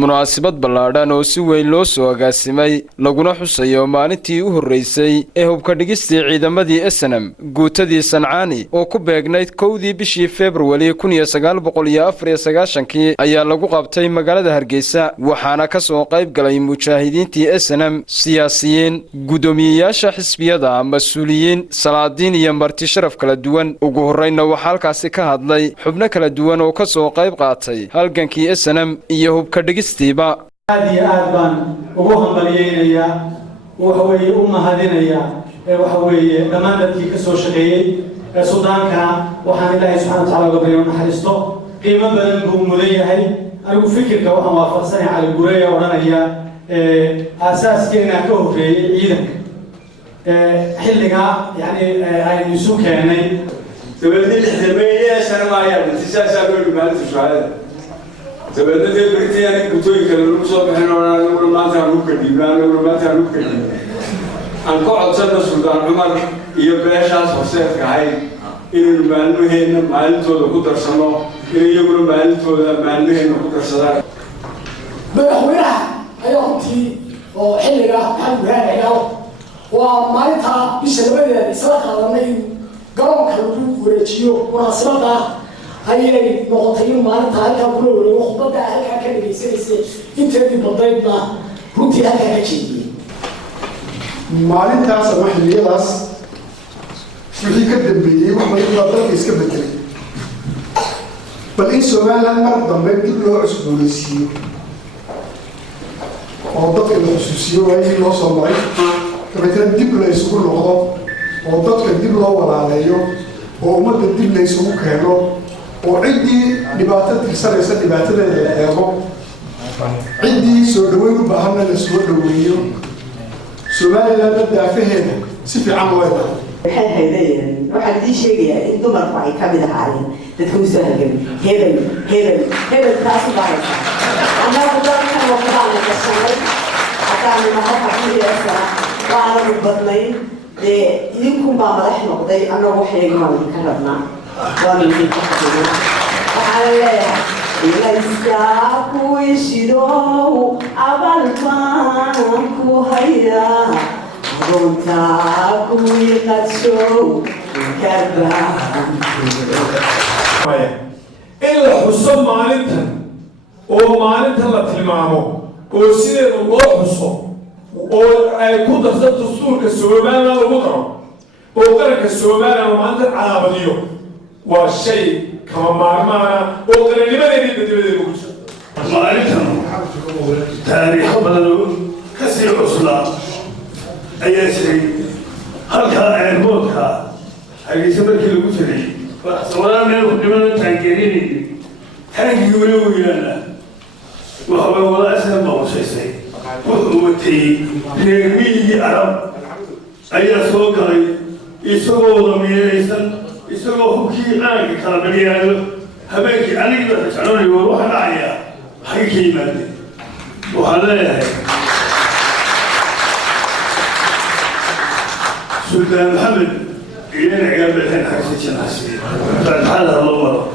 munaasabad ballaadhan oo si weyn loo soo agaasimay laguna xusayo maalintii u horreysay ee hubka dhigistii ciidamadii SNM guutadii Sancaani oo ku beegnayd 1dii bishii February 1994 ayaa lagu qabtay magaalada Hargeysa waxaana ka soo qayb galay mujaahidiintii SNM siyaasiyiin gudoomiyayaasha xisbiyada mas'uuliyiin salaadiin iyo marti sharaf kala duwan ugu horreynna waxa halkaasi ka hadlay xubno kala duwan oo ka soo qayb qaatay halgankii SNM iyo hubka dhigistiiba هذه آدم وهم مليانية وحوي مهدينية وحوي دمانتي كسوشقي السودان كان وحنا الله سبحانه وتعالى قبلنا حرسته قيمة بدن بمدية هاي أنا بفكر كوهم وافقسني على الجورية ورانا هي أساس كنا كوفي عيدك حلقة يعني هاي نسوق يعني تبدي الحزمية سنوات تسعة سنوات بعد شهادة تبدأ تبرتي أنا كتوي كلام صوب إحنا ولا ما تعرف كذي ولا ما تعرف كذي أنكو عطسنا السلطان عمر يبغى شخص وسيف كهاي إنه المعنى هنا معنى تودا كتر سما إنه يقول معنى تودا معنى هنا كتر سلا بحويرة أيامتي وحلقة كان بهاي ومالتها بسبب إسراء قلمين قام كلهم ورجيو مناسبة هاي نقطين مالتها هلكا بلور وخطبة هلكا كان بيسيرسي انتبه بضيبنا runtii halkaa ka jeediyey maalintaas ama xilliyadaas wixii ka dambeeyey wax badan baa dalka iska bedelay bal in Soomaaliland mar dambe dib loo cusboonaysiiyo oo dadka la xusuusiyo waayii loo soo maray dabeetana dib la isugu noqdo oo dadka dib loo walaaleeyo oo ummadda dib la isugu keeno oo ciddii dhibaato tirsanaysa dhibaatadeeda la eego ciddii soo dhaweyn u baahanna la soo dhaweeyo Soomaaliland daafaheeda si fiican loo eego waxay haydeen waxa la sheegayaa in dumarku ay ka mid ahaayeen dadka u soo halgamay hebel taas baa annagu dadka waxaan ka shanay haddaan maha xiriirka waana u badnay idinku baa madax noqday annagu waxay ka rabnaa waana idin ka xiriir waxaan leeyahay إليسا كويشيدو أبالفان كوهيا غونتا كويقاتشو كربان إلا حسن مالنتا أو مالنتا لا تلمامو أو سيدي الله حسن أو أي كودة الدستور كالسوبان لا الوضع أو ترك السوبان ومالنتا على بديو والشيء كما معنا وقال لماذا يريد الوجه مالكم تاريخ بدلو كسر عصلا أي شيء هل كان عربوتها هل يسمى كل وجهي ولا من الخدمة التنكرين تنكروا ويانا وهو ولا أسلم ما هو شيء وهو تي نعمي عرب أي سوقي يسوق ضمير يسن isagoo hubkii qaranka kala badiyaayo habeenkii anigii baa jecloonay waxa dhacaya waxay ka yimaadeen waxaan leeyahay Sultan Mohammed إلى عقابتين حرسي جناسي فالحالة الله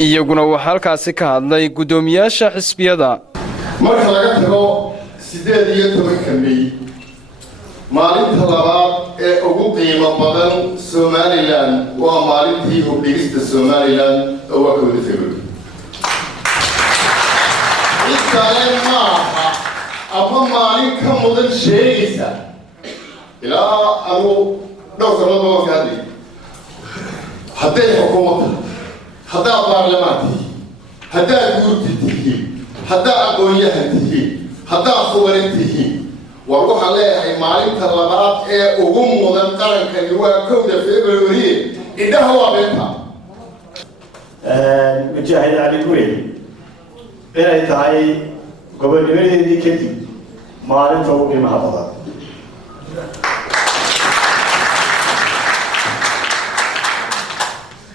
iyaguna waxa halkaasi ka hadlay gudoomiyaasha xisbiyada marka laga tago 18 May maalinta labaad ee ugu qiimo badan Somaliland waa maalintii hubdhigista Somaliland oo waa kooda February islaan maaha ama maalin ka mudan sheegaysa ilaa anu dhowr sannadood ka hadlay hadday xukuumadda haddaa baarlamaanka haddaa guurti tihiin haddaa aqoonyahan tihiin haddaa khubarin tihiin waxaan leeyahay maalinta labaad ee ugu mudan qarankani waa 1 February indhaha waa beenta مجاهد علي قويل inay tahay gobol-nimadeedii kadib maalinta ugu qiimaha badan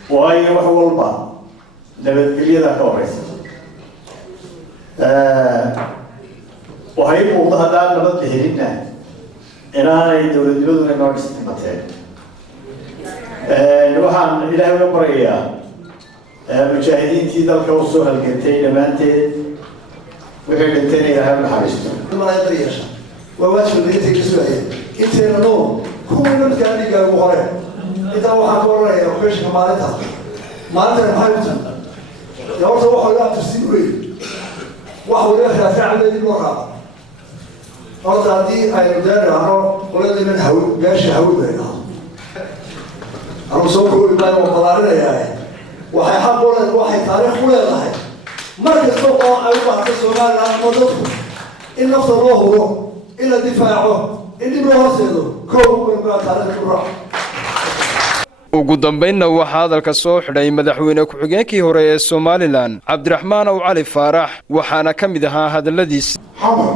waayo wax walba nabadgelyada ka horeysa waxay muuqda haddaan nabad la helinna inaanay dowladnimaduna inoo dhistimateen waxaan ilaahay uga baryayaa mujaahidiintii dalka u soo halgantay dhammaanteed wixii dhintayna ilaahay naxariisto malaayada yeesha waa waajib intay ka soo hayeen inteena noo kuwa dadka adiga ugu hore inta waxaan ka oranayaa operation maalinta maxay u tahay horta waxa la tusii weey waxa wada raafacdeedii loo raaco horta haddii aynu dheeraano qoladeenan hawl meesha hawl bayna anuu soo koobi maayo oo balaarinaya waxay xaq u leedahay waxay taariikh u leedahay mar kasta oo ay u baahato Soomaaliland oo dadku in nafta loo huro in la difaaco in dib loo horseedo koob baa taariikh u raaco ugu dambeynna waxaa hadalka soo xidhay madaxweyne ku-xigeenkii hore ee Somaliland Cabdiraxmaan Cali Faarax waxaana ka mid ahaa hadaladiisa xamal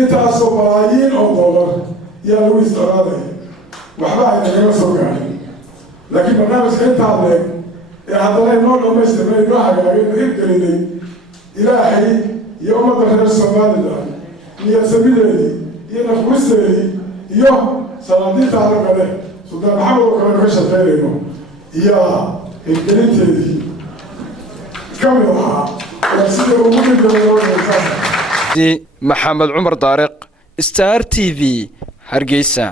intaasoo malaayiin oo dollar yaa lagu isticmaalay waxba ayna kaga soo gaarin laakiin barnaamijka intaa leeg ee haddana inoo dhammaystirnay inoo hagaagay inuu hirgelinay ilaahay iyo ummadda reer Somaliland niyadsabideedii iyo nafguristeedii iyo salaadiinta halagale Sultan Maxamed oo kale ka shaqeynayno iyo hirgelinteedii ka mid ahaa sida ugu dhigay Maxamed Cumar Daariq Star TV Hargeysa.